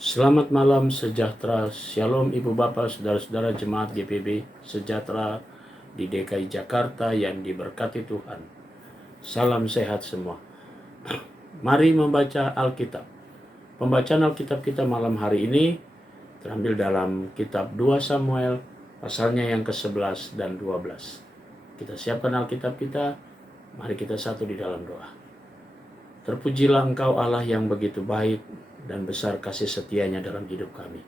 Selamat malam sejahtera, Shalom Ibu Bapak, Saudara-saudara Jemaat GPB sejahtera di DKI Jakarta yang diberkati Tuhan. Salam sehat semua. Mari membaca Alkitab. Pembacaan Alkitab kita malam hari ini terambil dalam kitab 2 Samuel pasalnya yang ke-11 dan 12. Kita siapkan Alkitab kita, mari kita satu di dalam doa. Terpujilah Engkau Allah yang begitu baik dan besar kasih setianya dalam hidup kami.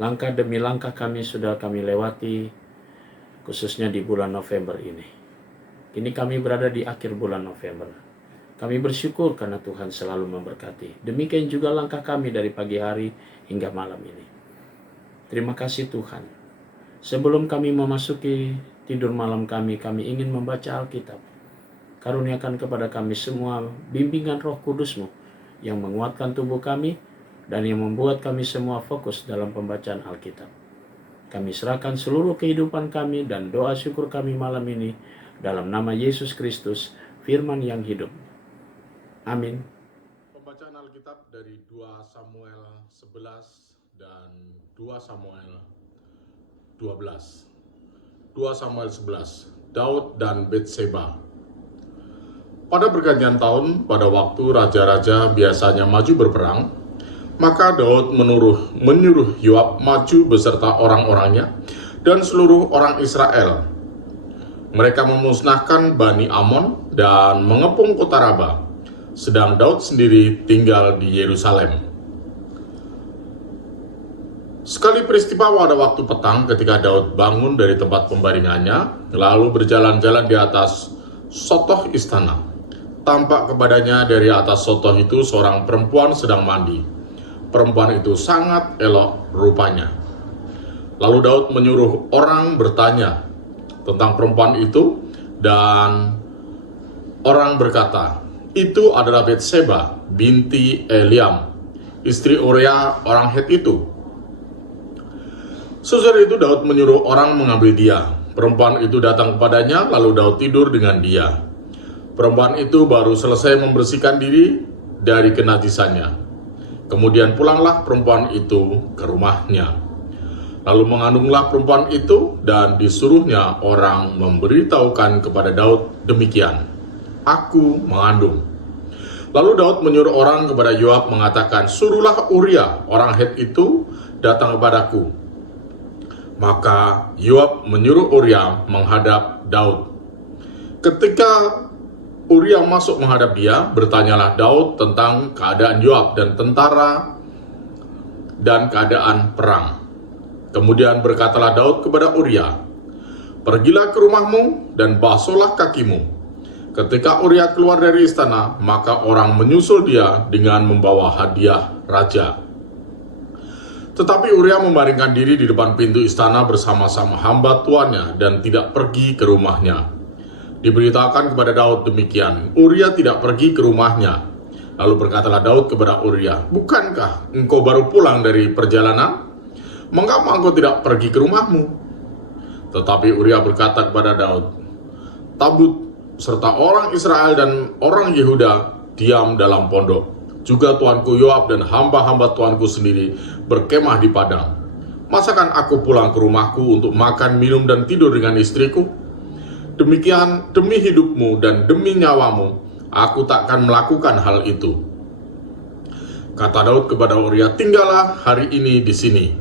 Langkah demi langkah sudah kami lewati, khususnya di bulan November ini. Kini kami berada di akhir bulan November. Kami bersyukur karena Tuhan selalu memberkati. Demikian juga langkah kami dari pagi hari hingga malam ini. Terima kasih Tuhan. Sebelum kami memasuki tidur malam kami ingin membaca Alkitab. Karuniakan kepada kami semua bimbingan Roh Kudus-Mu yang menguatkan tubuh kami dan yang membuat kami semua fokus dalam pembacaan Alkitab. Kami serahkan seluruh kehidupan kami dan doa syukur kami malam ini dalam nama Yesus Kristus, firman yang hidup. Amin. Pembacaan Alkitab dari 2 Samuel 11 dan 2 Samuel 12. 2 Samuel 11, Daud dan Betseba. Pada pergantian tahun, pada waktu raja-raja biasanya maju berperang, maka Daud menyuruh Yoab maju beserta orang-orangnya dan seluruh orang Israel. Mereka memusnahkan Bani Amon dan mengepung kota Raba, sedang Daud sendiri tinggal di Yerusalem. Sekali peristiwa pada waktu petang ketika Daud bangun dari tempat pembaringannya, lalu berjalan-jalan di atas sotoh istana. Tampak kepadanya dari atas sotoh itu seorang perempuan sedang mandi. Perempuan itu sangat elok rupanya. Lalu Daud menyuruh orang bertanya tentang perempuan itu, dan orang berkata, itu adalah Betseba binti Eliam, istri Uria orang Het itu. Sesudah itu Daud menyuruh orang mengambil dia. Perempuan itu datang kepadanya, lalu Daud tidur dengan dia. Perempuan itu baru selesai membersihkan diri dari kenajisannya. Kemudian pulanglah perempuan itu ke rumahnya. Lalu mengandunglah perempuan itu dan disuruhnya orang memberitahukan kepada Daud demikian, aku mengandung. Lalu Daud menyuruh orang kepada Yoab mengatakan, suruhlah Uria orang Het itu datang kepadaku. Maka Yoab menyuruh Uria menghadap Daud. Ketika Uria masuk menghadap dia, bertanyalah Daud tentang keadaan Yoab dan tentara dan keadaan perang. Kemudian berkatalah Daud kepada Uria, pergilah ke rumahmu dan basuhlah kakimu. Ketika Uria keluar dari istana, maka orang menyusul dia dengan membawa hadiah raja. Tetapi Uria membaringkan diri di depan pintu istana bersama-sama hamba tuannya dan tidak pergi ke rumahnya. Diberitakan kepada Daud demikian, Uria tidak pergi ke rumahnya. Lalu berkatalah Daud kepada Uria, bukankah engkau baru pulang dari perjalanan? Mengapa engkau tidak pergi ke rumahmu? Tetapi Uria berkata kepada Daud, tabut serta orang Israel dan orang Yehuda diam dalam pondok. Juga tuanku Yoab dan hamba-hamba tuanku sendiri berkemah di padang. Masakan aku pulang ke rumahku untuk makan, minum, dan tidur dengan istriku? Demikian demi hidupmu dan demi nyawamu, aku takkan melakukan hal itu. Kata Daud kepada Uria, tinggallah hari ini di sini.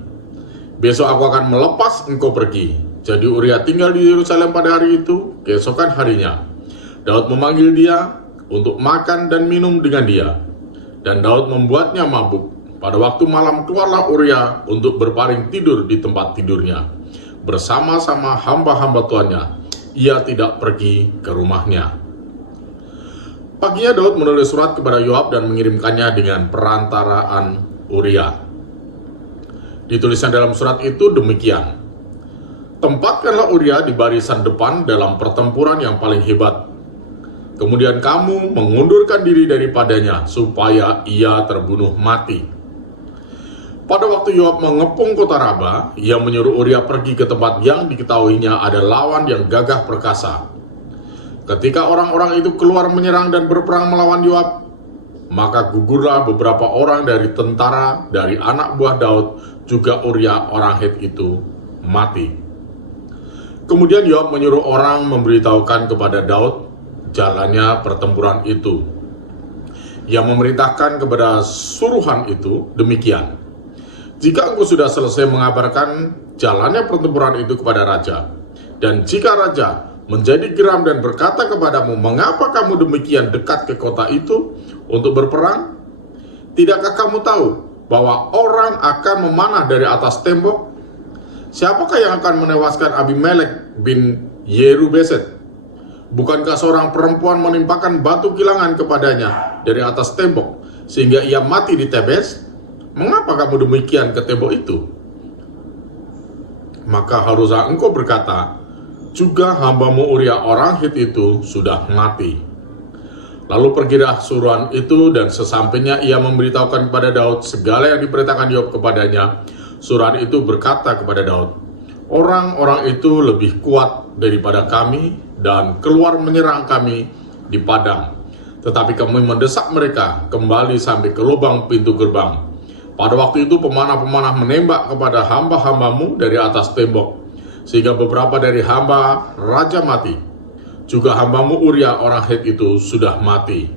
Besok aku akan melepas engkau pergi. Jadi Uria tinggal di Yerusalem pada hari itu. Keesokan harinya, Daud memanggil dia untuk makan dan minum dengan dia. Dan Daud membuatnya mabuk. Pada waktu malam keluarlah Uria untuk berbaring tidur di tempat tidurnya bersama-sama hamba-hamba tuannya. Ia tidak pergi ke rumahnya. Paginya Daud menulis surat kepada Yoab dan mengirimkannya dengan perantaraan Uria. Ditulisnya dalam surat itu demikian, tempatkanlah Uria di barisan depan dalam pertempuran yang paling hebat. Kemudian kamu mengundurkan diri daripadanya supaya ia terbunuh mati. Pada waktu Yoab mengepung kota Raba, ia menyuruh Uria pergi ke tempat yang diketahuinya ada lawan yang gagah perkasa. Ketika orang-orang itu keluar menyerang dan berperang melawan Yoab, Maka gugurlah beberapa orang dari tentara dari anak buah Daud, juga Uria orang Het itu mati. Kemudian Yoab menyuruh orang memberitahukan kepada Daud jalannya pertempuran itu. Ia memerintahkan kepada suruhan itu demikian: jika engkau sudah selesai mengabarkan jalannya pertempuran itu kepada raja, dan jika raja menjadi geram dan berkata kepadamu, mengapa kamu demikian dekat ke kota itu untuk berperang? Tidakkah kamu tahu bahwa orang akan memanah dari atas tembok? Siapakah yang akan menewaskan Abimelek bin Yerubeset? Bukankah seorang perempuan menimpakan batu kilangan kepadanya dari atas tembok, sehingga ia mati di Tebes? Mengapa kamu demikian ke tembok itu? Maka haruslah engkau berkata, juga hambamu Uria orang Het itu sudah mati. Lalu pergilah suruhan itu, dan sesampainya ia memberitahukan kepada Daud segala yang diperintahkan Yoab kepadanya. Suruhan itu berkata kepada Daud, orang-orang itu lebih kuat daripada kami dan keluar menyerang kami di padang. Tetapi kami mendesak mereka kembali sampai ke lubang pintu gerbang. Pada waktu itu pemanah-pemanah menembak kepada hamba-hambamu dari atas tembok, sehingga beberapa dari hamba raja mati. Juga hambamu Uria orang Het itu sudah mati.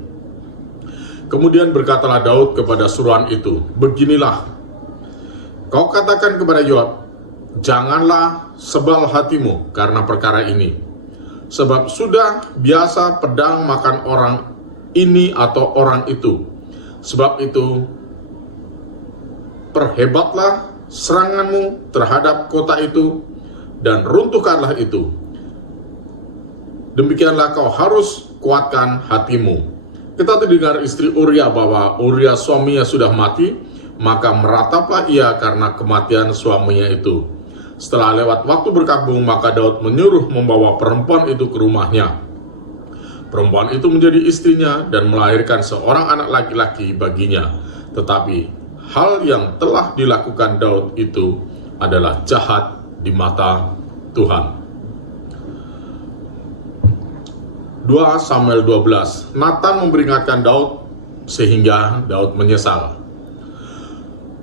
Kemudian berkatalah Daud kepada suruhan itu, beginilah, kau katakan kepada Yoab, janganlah sebal hatimu karena perkara ini, sebab sudah biasa pedang makan orang ini atau orang itu. Sebab itu perhebatlah seranganmu terhadap kota itu, dan runtuhkanlah itu. Demikianlah kau harus kuatkan hatimu. Kita dengar istri Uria bahwa Uria suaminya sudah mati, maka merataplah ia karena kematian suaminya itu. Setelah lewat waktu berkabung, maka Daud menyuruh membawa perempuan itu ke rumahnya. Perempuan itu menjadi istrinya dan melahirkan seorang anak laki-laki baginya. Tetapi hal yang telah dilakukan Daud itu adalah jahat di mata Tuhan. 2 Samuel 12. Natan memperingatkan Daud sehingga Daud menyesal.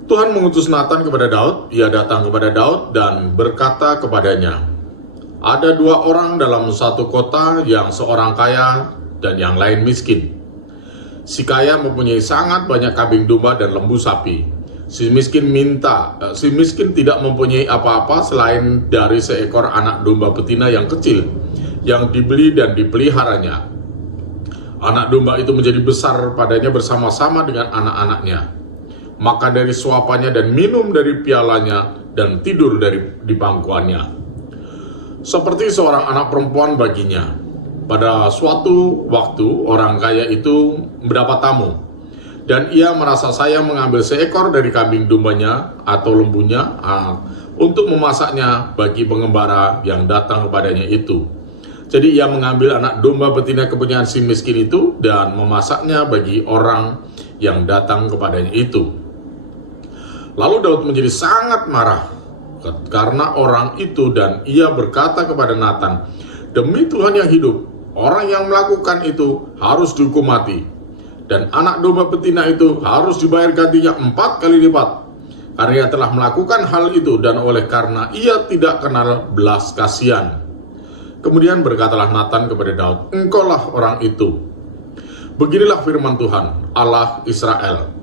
Tuhan mengutus Natan kepada Daud. Ia datang kepada Daud dan berkata kepadanya, ada 2 orang dalam satu kota, yang seorang kaya dan yang lain miskin. Si kaya mempunyai sangat banyak kambing domba dan lembu sapi. Si miskin tidak mempunyai apa-apa selain dari seekor anak domba betina yang kecil, yang dibeli dan dipeliharanya. Anak domba itu menjadi besar padanya bersama-sama dengan anak-anaknya. Makan dari suapannya dan minum dari pialanya dan tidur di bangkuannya. Seperti seorang anak perempuan baginya. Pada suatu waktu orang kaya itu mendapat tamu, dan ia merasa sayang mengambil seekor dari kambing dombanya atau lembunya untuk memasaknya bagi pengembara yang datang kepadanya itu. Jadi ia mengambil anak domba betina kepunyaan si miskin itu dan memasaknya bagi orang yang datang kepadanya itu. Lalu Daud menjadi sangat marah karena orang itu, dan ia berkata kepada Natan, demi Tuhan yang hidup, orang yang melakukan itu harus dihukum mati, dan anak domba betina itu harus dibayar gantinya 4 kali lipat, karena ia telah melakukan hal itu dan oleh karena ia tidak kenal belas kasihan. Kemudian berkatalah Natan kepada Daud, engkaulah orang itu. Beginilah firman Tuhan, Allah Israel.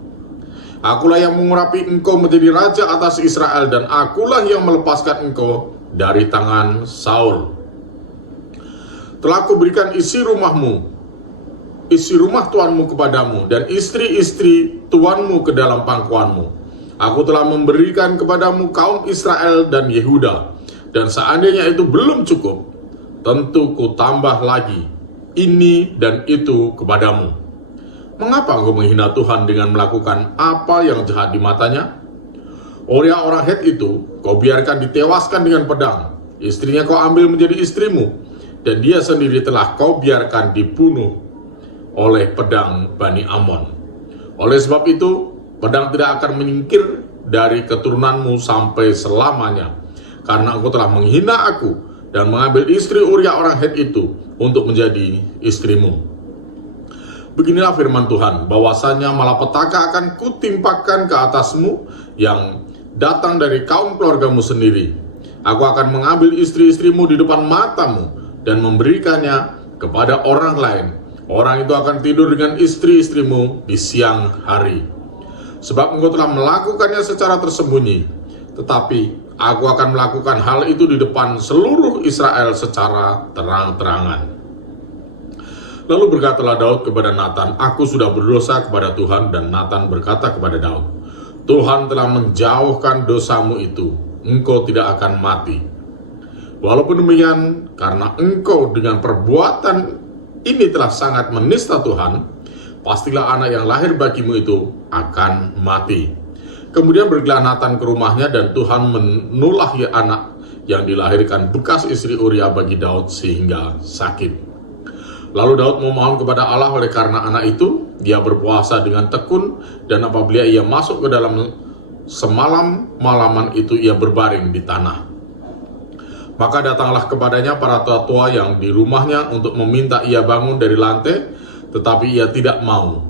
Akulah yang mengurapi engkau menjadi raja atas Israel, dan akulah yang melepaskan engkau dari tangan Saul. Telah kuberikan isi rumah tuanmu kepadamu, dan istri-istri tuanmu ke dalam pangkuanmu. Aku telah memberikan kepadamu kaum Israel dan Yehuda, dan seandainya itu belum cukup, tentu ku tambah lagi ini dan itu kepadamu. Mengapa engkau menghina Tuhan dengan melakukan apa yang jahat di matanya? Uria orang Het itu kau biarkan ditewaskan dengan pedang, istrinya kau ambil menjadi istrimu, dan dia sendiri telah kau biarkan dibunuh oleh pedang Bani Amon. Oleh sebab itu, pedang tidak akan menyingkir dari keturunanmu sampai selamanya, karena engkau telah menghina aku dan mengambil istri Uria orang Het itu untuk menjadi istrimu. Beginilah firman Tuhan, bahwasanya malapetaka akan kutimpakan ke atasmu yang datang dari kaum keluargamu sendiri. Aku akan mengambil istri-istrimu di depan matamu dan memberikannya kepada orang lain. Orang itu akan tidur dengan istri-istrimu di siang hari. Sebab engkau telah melakukannya secara tersembunyi, tetapi aku akan melakukan hal itu di depan seluruh Israel secara terang-terangan. Lalu berkatalah Daud kepada Natan, aku sudah berdosa kepada Tuhan. Dan Natan berkata kepada Daud, Tuhan telah menjauhkan dosamu itu, engkau tidak akan mati. Walaupun demikian, karena engkau dengan perbuatan ini telah sangat menista Tuhan, pastilah anak yang lahir bagimu itu akan mati. Kemudian pergilah Natan ke rumahnya, dan Tuhan menulahi anak yang dilahirkan bekas istri Uria bagi Daud sehingga sakit. Lalu Daud memohon kepada Allah oleh karena anak itu. Dia berpuasa dengan tekun, dan apabila ia masuk ke dalam semalam-malaman itu ia berbaring di tanah. Maka datanglah kepadanya para tua-tua yang di rumahnya untuk meminta ia bangun dari lantai, tetapi ia tidak mau.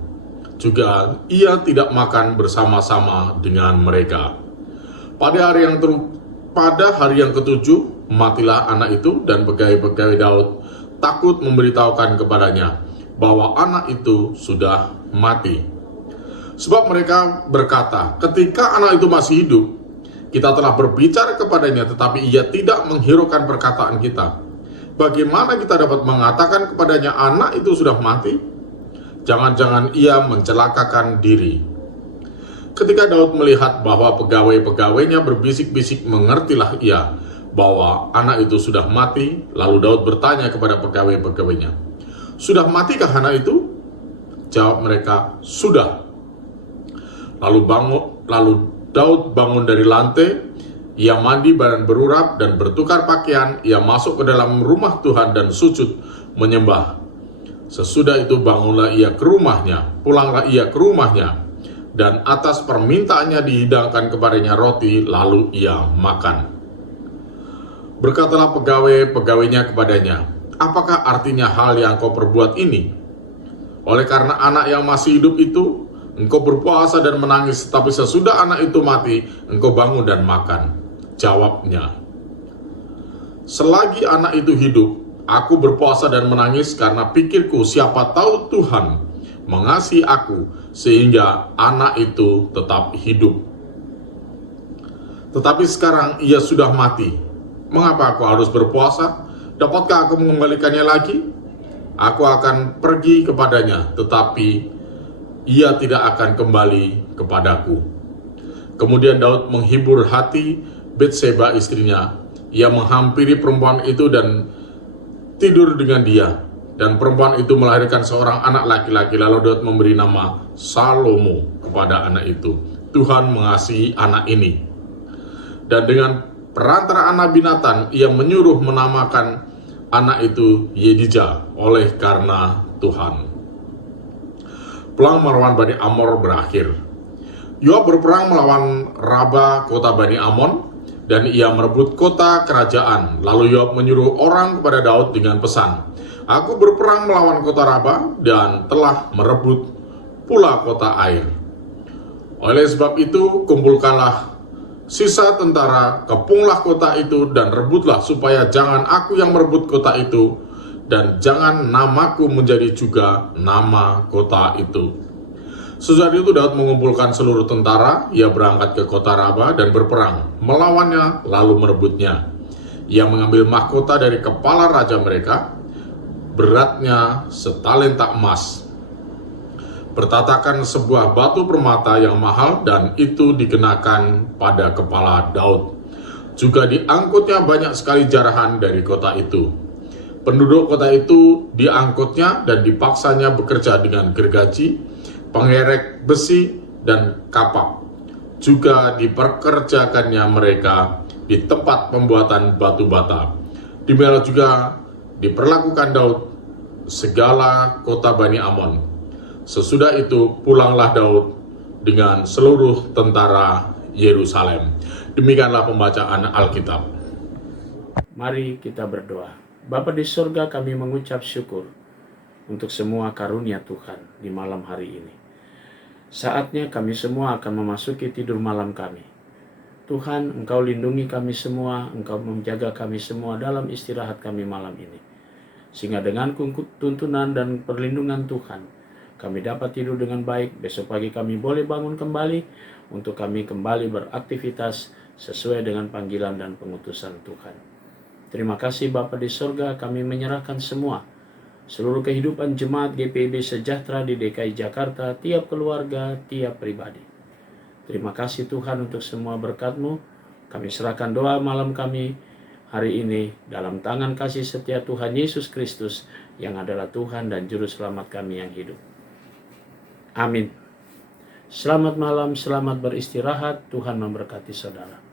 Juga ia tidak makan bersama-sama dengan mereka. Pada hari yang ketujuh, matilah anak itu, dan pegawai-pegawai Daud takut memberitahukan kepadanya bahwa anak itu sudah mati. Sebab mereka berkata, ketika anak itu masih hidup, kita telah berbicara kepadanya, tetapi ia tidak menghiraukan perkataan kita. Bagaimana kita dapat mengatakan kepadanya anak itu sudah mati? Jangan-jangan ia mencelakakan diri. Ketika Daud melihat bahwa pegawai-pegawainya berbisik-bisik, mengertilah ia bahwa anak itu sudah mati. Lalu Daud bertanya kepada pegawai-pegawainya, sudah matikah anak itu? Jawab mereka, sudah. Lalu Daud bangun dari lantai, ia mandi badan berurap dan bertukar pakaian, ia masuk ke dalam rumah Tuhan dan sujud menyembah. Sesudah itu pulanglah ia ke rumahnya, dan atas permintaannya dihidangkan kepadanya roti, lalu ia makan. Berkatalah pegawai-pegawainya kepadanya, apakah artinya hal yang kau perbuat ini? Oleh karena anak yang masih hidup itu, engkau berpuasa dan menangis, tetapi sesudah anak itu mati, engkau bangun dan makan. Jawabnya, selagi anak itu hidup, aku berpuasa dan menangis karena pikirku, siapa tahu Tuhan mengasihi aku sehingga anak itu tetap hidup. Tetapi sekarang ia sudah mati. Mengapa aku harus berpuasa? Dapatkah aku mengembalikannya lagi? Aku akan pergi kepadanya, tetapi ia tidak akan kembali kepadaku. Kemudian Daud menghibur hati Betseba istrinya. Ia menghampiri perempuan itu dan tidur dengan dia. Dan perempuan itu melahirkan seorang anak laki-laki. Lalu Daud memberi nama Salomo kepada anak itu. Tuhan mengasihi anak ini. Dan dengan perantaraan Nabi Natan, ia menyuruh menamakan anak itu Yedija oleh karena Tuhan. Perang melawan Bani Amor berakhir. Yoab berperang melawan Raba, kota Bani Amon, dan ia merebut kota kerajaan. Lalu Yoab menyuruh orang kepada Daud dengan pesan, aku berperang melawan kota Raba dan telah merebut pula kota air. Oleh sebab itu, kumpulkanlah sisa tentara, kepunglah kota itu dan rebutlah, supaya jangan aku yang merebut kota itu, dan jangan namaku menjadi juga nama kota itu. Sesudah itu Daud mengumpulkan seluruh tentara, ia berangkat ke kota Raba dan berperang melawannya lalu merebutnya. Ia mengambil mahkota dari kepala raja mereka, beratnya setalenta emas, bertatakan sebuah batu permata yang mahal, dan itu dikenakan pada kepala Daud. Juga diangkutnya banyak sekali jarahan dari kota itu. Penduduk kota itu diangkutnya dan dipaksanya bekerja dengan gergaji, pengerek besi, dan kapak. Juga diperkerjakannya mereka di tempat pembuatan batu bata. Demikian juga diperlakukan Daud segala kota Bani Amon. Sesudah itu pulanglah Daud dengan seluruh tentara Yerusalem. Demikianlah pembacaan Alkitab. Mari kita berdoa. Bapa di surga, kami mengucap syukur untuk semua karunia Tuhan di malam hari ini. Saatnya kami semua akan memasuki tidur malam kami. Tuhan, Engkau lindungi kami semua, Engkau menjaga kami semua dalam istirahat kami malam ini. Sehingga dengan tuntunan dan perlindungan Tuhan, kami dapat tidur dengan baik. Besok pagi kami boleh bangun kembali untuk kami kembali beraktivitas sesuai dengan panggilan dan pengutusan Tuhan. Terima kasih Bapa di sorga, kami menyerahkan semua seluruh kehidupan jemaat GPIB Sejahtera di DKI Jakarta, tiap keluarga, tiap pribadi. Terima kasih Tuhan untuk semua berkat-Mu. Kami serahkan doa malam kami hari ini dalam tangan kasih setia Tuhan Yesus Kristus yang adalah Tuhan dan Juru Selamat kami yang hidup. Amin. Selamat malam, selamat beristirahat. Tuhan memberkati saudara.